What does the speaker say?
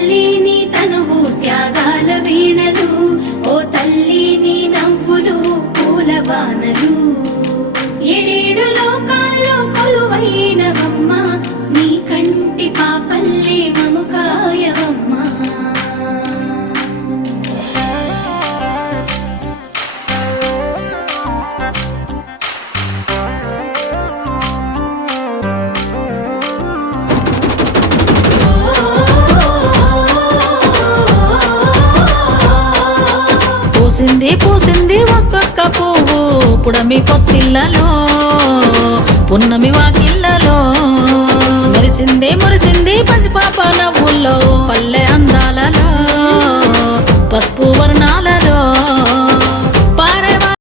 తల్లి నీ తనువు త్యాగాల వీణలు. ఓ తల్లి నీ నవ్వులు పూల వానలు. పూసింది పూసింది ఒక్కొక్క పువ్వు. పుడమి పొత్తిళ్ళలో పున్నమి వాకిళ్ళలో. మెరిసిందే మురిసి